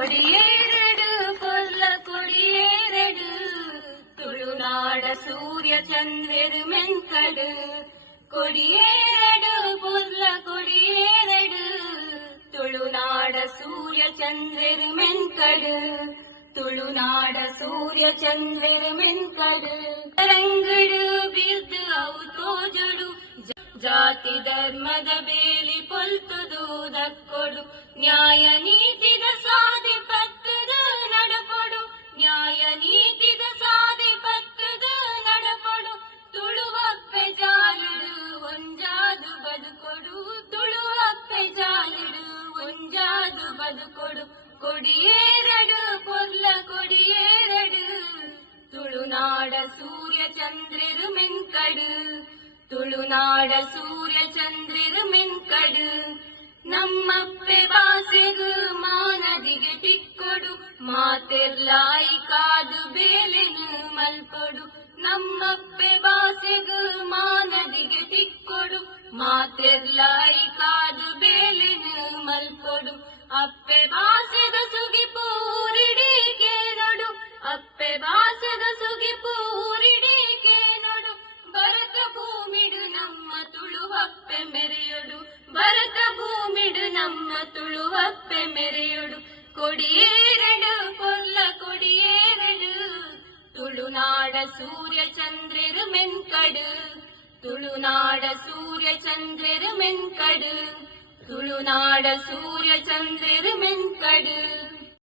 ಕೊಡಿಯೇರಡು ಕೊಲ್ಲ ಕೊಡಿಯೇರಡು ತುಳುನಾಡ ಸೂರ್ಯ ಚಂದ್ರರು ಮೆಂಕಡು ಕೊಡಿಯೇರಡು ಕೊಲ್ಲ ಕೊಡಿಯೇರಡು ತುಳುನಾಡ ಸೂರ್ಯ ಚಂದ್ರರು ಮೆಂಕಡು ತುಳುನಾಡ ಸೂರ್ಯ ಚಂದ್ರರು ಮೆಂಕಡು ರಂಗಡು ಬಿದ್ದು ಅವು ತೋಜಡು ಜಾತಿ ಧರ್ಮದ ಬೇಲಿ ಪೊಲ್ತುದು ದಕ್ಕೊಡು ನ್ಯಾಯ ನೀತಿದ ಸಾಧಿ ಪತ್ತದ ನಡಪಡು ನ್ಯಾಯ ನೀತಿದ ಸಾಧಿ ಪತ್ತದ ನಡಪಡು ತುಳುವಪ್ಪೆ ಜಾಲಿಡು ಒಂಜಾದು ಬದುಕೊಡು ತುಳುವಪ್ಪೆ ಜಾಲಿಡು ಒಂಜಾದು ಬದುಕೊಡು ಕೊಡಿಯೇರಡು ಪೊರ್ಲ ಕೊಡಿಯೇರಡು ತುಳುನಾಡ ಸೂರ್ಯ ಚಂದ್ರರು ಮೆಂಕಡು ತುಳುನಾಡ ಸೂರ್ಯ ಚಂದ್ರರು ಮೆಂಕಡು ನಮ್ಮಪ್ಪೆ ಬಾಸೆಗು ಮಾನದಿಗೆ ತಿಕ್ಕೊಡು ಮಾತೆರ್ಲಾಯಿ ಕಾದು ಬೇಲೆನು ಮಲ್ಪೊಡು ನಮ್ಮಪ್ಪೆ ಬಾಸೆಗು ಮಾನದಿಗೆ ತಿಕ್ಕೊಡು ಮಾತೆರ್ಲಾಯಿ ಕಾದು ಬೇಲೆನು ಮಲ್ಪೊಡು ಅಪ್ಪೆ ಬಾಸೆದ ಸುಗಿಪು ಊರಿಡಿ ಕೇನೊಡು ಅಪ್ಪೆ ಬಾಸೆದ ಸುಗಿಪು ಊರಿಡಿ ಕೇನೊಡು ಭರತ ಭೂಮಿಡು ನಮ್ಮ ತುಳುವಪ್ಪೆ ಮೆರೆಯೊಡು ಭರತ ಭೂಮಿಡು ನಮ್ಮ ತುಳುವಪ್ಪೆ ಮೆರೆಯೊಡು ಕೊಡಿಯೇರಡು ಕೊಲ್ಲ ಕೊಡಿಯೇರಡು ತುಳುನಾಡ ಸೂರ್ಯ ಚಂದ್ರರು ಮೆಂಕಡು ತುಳುನಾಡ ಸೂರ್ಯ ಚಂದ್ರರು ಮೆಂಕಡು ತುಳುನಾಡ ಸೂರ್ಯ ಚಂದ್ರರು ಮೆಂಕಡು